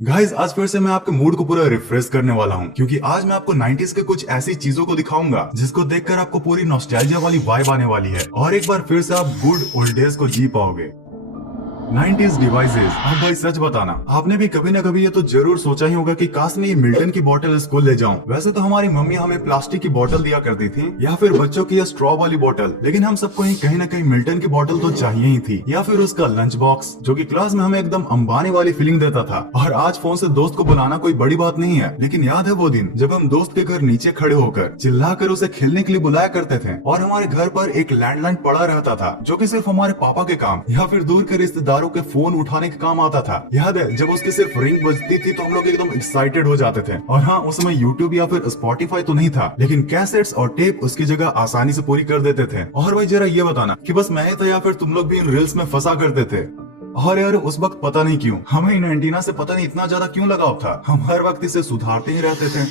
Guys आज फिर से मैं आपके मूड को पूरा रिफ्रेश करने वाला हूँ क्योंकि आज मैं आपको 90s के कुछ ऐसी चीजों को दिखाऊंगा जिसको देखकर आपको पूरी नॉस्टैल्जिया वाली वाइब आने वाली है और एक बार फिर से आप गुड ओल्ड डेज को जी पाओगे। 90s devices. अब भाई सच बताना, आपने भी कभी न कभी ये तो जरूर सोचा ही होगा कि काश मैं ये मिल्टन की बोतल स्कूल ले जाऊं। वैसे तो हमारी मम्मी हमें प्लास्टिक की बोतल दिया करती थी या फिर बच्चों की स्ट्रॉ वाली बोतल, लेकिन हम सबको ही कहीं न कहीं मिल्टन की बोतल तो चाहिए ही थी, या फिर उसका लंच बॉक्स जो कि क्लास में हमें एकदम अंबानी वाली फीलिंग देता था। और आज फोन से दोस्त को बुलाना कोई बड़ी बात नहीं है, लेकिन याद है वो दिन जब हम दोस्त के घर नीचे खड़े होकर चिल्लाकर उसे खेलने के लिए बुलाया करते थे और हमारे घर पर एक लैंडलाइन पड़ा रहता था जो कि सिर्फ हमारे पापा के काम या फिर दूर के रिश्तेदारों के फोन उठाने के काम आता था। याद है जब उसकी सिर्फ रिंग बजती थी तो हम लोग एकदम एक्साइटेड हो जाते थे। और हाँ, उस समय यूट्यूब या फिर स्पॉटिफाई तो नहीं था, लेकिन कैसेट्स और टेप उसकी जगह आसानी से पूरी कर देते थे। और भाई जरा ये बताना कि बस मैं ही था या फिर तुम लोग भी इन रील्स में फंसा करते थे। और यार उस वक्त पता नहीं क्यों हमें इन एंटीना से पता नहीं इतना ज्यादा क्यों लगाव था, हम हर वक्त इसे सुधारते ही रहते थे।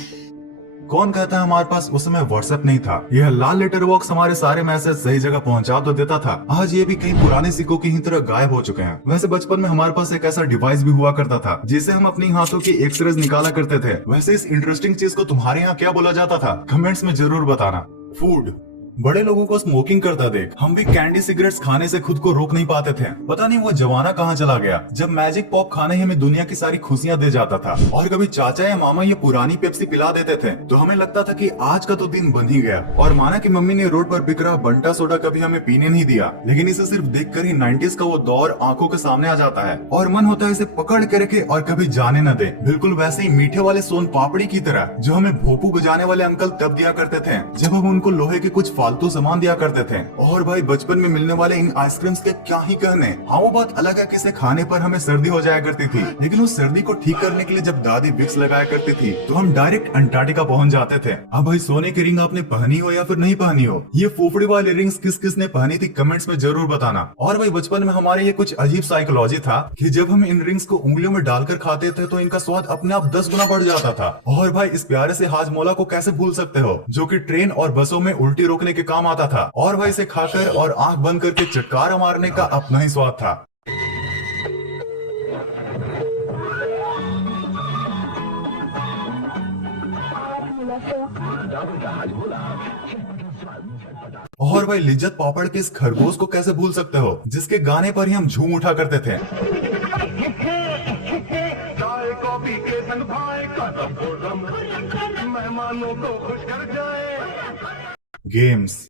कौन कहता है हमारे पास उस समय व्हाट्सएप नहीं था। यह लाल लेटर बॉक्स हमारे सारे मैसेज सही जगह पहुंचा तो देता था। आज ये भी कई पुराने सिक्कों की ही तरह गायब हो चुके हैं। वैसे बचपन में हमारे पास एक ऐसा डिवाइस भी हुआ करता था जिसे हम अपनी हाथों की एक्सरेज निकाला करते थे। वैसे इस इंटरेस्टिंग चीज को तुम्हारे यहाँ क्या बोला जाता था, कमेंट्स में जरूर बताना। फूड। बड़े लोगों को स्मोकिंग करता देख हम भी कैंडी सिगरेट्स खाने से खुद को रोक नहीं पाते थे। पता नहीं वो जमाना कहाँ चला गया जब मैजिक पॉप खाने ही हमें दुनिया की सारी खुशियाँ दे जाता था। और कभी चाचा या मामा ये पुरानी पेप्सी पिला देते थे तो हमें लगता था कि आज का तो दिन बन ही गया। और माना कि मम्मी ने रोड पर बिक रहा बंटा सोडा कभी हमें पीने नहीं दिया, लेकिन इसे सिर्फ देखकर ही 90s का वो दौर आंखों के सामने आ जाता है और मन होता है इसे पकड़ के रखे और कभी जाने न दे। बिल्कुल वैसे ही मीठे वाले सोन पापड़ी की तरह जो हमें भोपू बजाने वाले अंकल तब दिया करते थे जब हम उनको लोहे के कुछ फालतू सामान दिया करते थे। और भाई बचपन में मिलने वाले इन आइसक्रीम्स के क्या ही कहने। हाँ वो बात अलग है कि इसे खाने पर हमें सर्दी हो जाया करती थी, लेकिन उस सर्दी को ठीक करने के लिए जब दादी विक्स लगाया करती थी तो हम डायरेक्ट अंटार्कटिका पहुंच जाते थे। अब भाई सोने की रिंग आपने पहनी हो या फिर नहीं पहनी हो, ये फूफड़ी वाली रिंग्स किस किस ने पहनी थी कमेंट्स में जरूर बताना। और भाई बचपन में हमारे ये कुछ अजीब साइकोलॉजी था कि जब हम इन रिंग्स को उंगलियों में डालकर खाते थे तो इनका स्वाद अपने आप 10 गुना बढ़ जाता था। और भाई इस प्यारे से हाजमोला को कैसे भूल सकते हो जो कि ट्रेन और बसों में उल्टी रोकने के काम आता था। और भाई इसे खाकर और आंख बंद करके चटकारा मारने का अपना ही स्वाद था। और भाई लिज्जत पापड़ के इस खरगोश को कैसे भूल सकते हो जिसके गाने पर ही हम झूम उठा करते थे। चाय कॉफी के संग भाई कदम कदम मेहमानों को खुश कर जाए। गेम्स।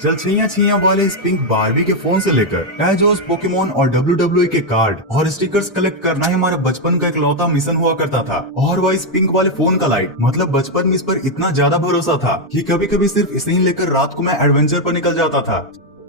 चल छिया छिया वाले इस पिंक बारबी के फोन से लेकर एजोस, पोकेमोन और WWE के कार्ड और स्टिकर्स कलेक्ट करना ही हमारे बचपन का इकलौता मिशन हुआ करता था। और वह इस पिंक वाले फोन का लाइट, मतलब बचपन में इस पर इतना ज्यादा भरोसा था कि कभी कभी सिर्फ इसे ही लेकर रात को मैं एडवेंचर पर निकल जाता था।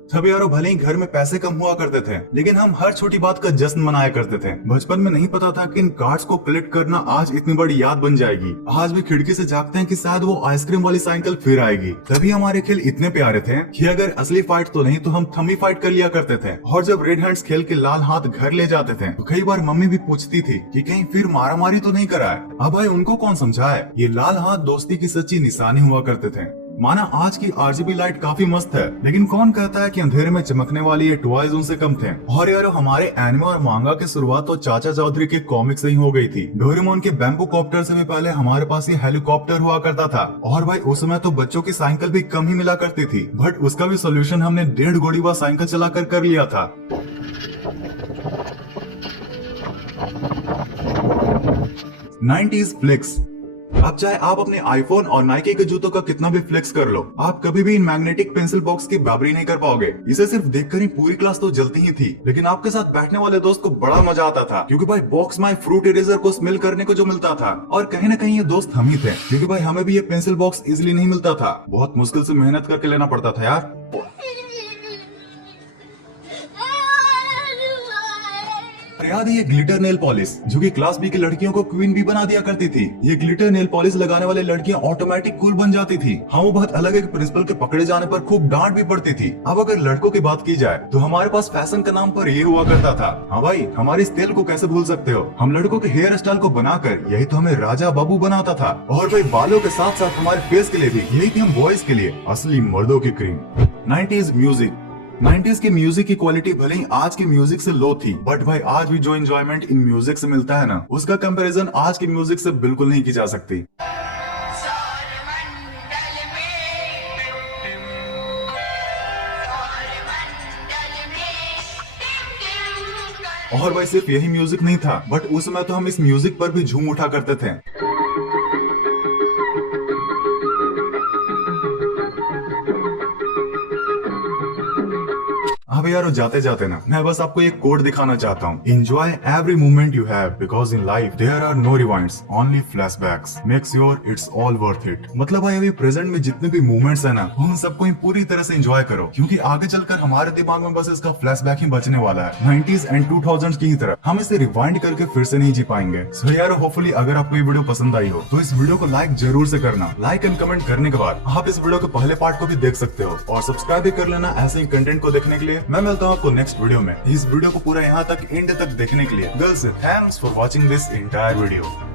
तब यारो भले ही घर में पैसे कम हुआ करते थे, लेकिन हम हर छोटी बात का जश्न मनाया करते थे। बचपन में नहीं पता था कि इन कार्ड्स को कलेक्ट करना आज इतनी बड़ी याद बन जाएगी। आज भी खिड़की से झांकते हैं कि शायद वो आइसक्रीम वाली साइकिल फिर आएगी। तभी हमारे खेल इतने प्यारे थे कि अगर असली फाइट तो नहीं तो हम थम्मी फाइट कर लिया करते थे। और जब रेड हैंड्स खेल के लाल हाथ घर ले जाते थे तो कई बार मम्मी भी पूछती थी कि कहीं फिर मारा मारी तो नहीं कराए। अब भाई उनको कौन समझाए, ये लाल हाथ दोस्ती की सच्ची निशानी हुआ करते थे। माना आज की RGB लाइट काफी मस्त है, लेकिन कौन कहता है कि अंधेरे में चमकने वाली ये टॉयज उनसे कम थे। और यार हमारे एनिमे और मांगा की शुरुआत तो चाचा चौधरी के कॉमिक से ही हो गई थी। डोरेमोन के बैम्बू कॉप्टर से भी पहले हमारे पास ये हेलीकॉप्टर हुआ करता था। और भाई उस समय तो बच्चों की साइकिल भी कम ही मिला करती थी, बट उसका भी सोल्यूशन हमने 1.5 गोड़ीवा साइकिल चलाकर कर लिया था। 90s flex. अब चाहे आप अपने आईफोन और नाइकी के जूतों का कितना भी फ्लेक्स कर लो, आप कभी भी इन मैग्नेटिक पेंसिल बॉक्स की बराबरी नहीं कर पाओगे। इसे सिर्फ देखकर ही पूरी क्लास तो जलती ही थी, लेकिन आपके साथ बैठने वाले दोस्त को बड़ा मजा आता था क्योंकि भाई बॉक्स में फ्रूट इरेजर को स्मेल करने को जो मिलता था। और कहीं न कहीं ये दोस्त हम ही थे, क्योंकि भाई हमें भी ये पेंसिल बॉक्स इजिली नहीं मिलता था, बहुत मुश्किल से मेहनत करके लेना पड़ता था यार। याद है ये ग्लिटर नेल पॉलिश जो कि क्लास बी की लड़कियों को क्वीन भी बना दिया करती थी। ये ग्लिटर नेल पॉलिश लगाने वाले लड़कियां ऑटोमेटिक कूल बन जाती थी। हाँ वो बात अलग है कि प्रिंसिपल के पकड़े जाने पर खूब डांट भी पड़ती थी। अब अगर लड़कों की बात की जाए तो हमारे पास फैशन के नाम पर ये हुआ करता था। हाँ भाई हमारे इस तेल को कैसे भूल सकते हो, हम लड़कों के हेयर स्टाइल को बनाकर यही तो हमें राजा बाबू बनाता था। और भाई बालों के साथ साथ हमारे फेस के लिए भी यही थी हम बॉयज के लिए असली मर्दों की क्रीम। 90s music. 90s की म्यूजिक की क्वालिटी भले ही आज के म्यूजिक से लो थी, बट भाई आज भी जो एंजॉयमेंट इन म्यूजिक से मिलता है ना, उसका कंपैरिजन आज की म्यूजिक से बिल्कुल नहीं की जा सकती। और भाई सिर्फ यही म्यूजिक नहीं था, बट उस समय तो हम इस म्यूजिक पर भी झूम उठा करते थे। अब यार जाते जाते ना मैं बस आपको एक कोड दिखाना चाहता हूँ। Enjoy every moment you have because in life there are no rewinds only flashbacks make sure it's all worth it. मतलब भाई अभी प्रेजेंट में जितने भी मोमेंट्स है ना, उन सबको ही पूरी तरह से एंजॉय करो, क्योंकि आगे चलकर हमारे दिमाग में बस इसका फ्लैशबैक ही बचने वाला है। 90s एंड 2000s की तरह हम इसे रिवाइंड करके फिर से नहीं जी पाएंगे। सो यार होपफुली अगर आपको ये वीडियो पसंद आई हो तो इस वीडियो को लाइक जरूर से करना। लाइक एंड कमेंट करने के बाद आप इस वीडियो के पहले पार्ट को भी देख सकते हो और सब्सक्राइब भी कर लेना ऐसे ही कंटेंट को देखने के लिए। मैं मिलता हूँ आपको नेक्स्ट वीडियो में। इस वीडियो को पूरा यहाँ तक एंड तक देखने के लिए दिल से thanks for watching this entire video.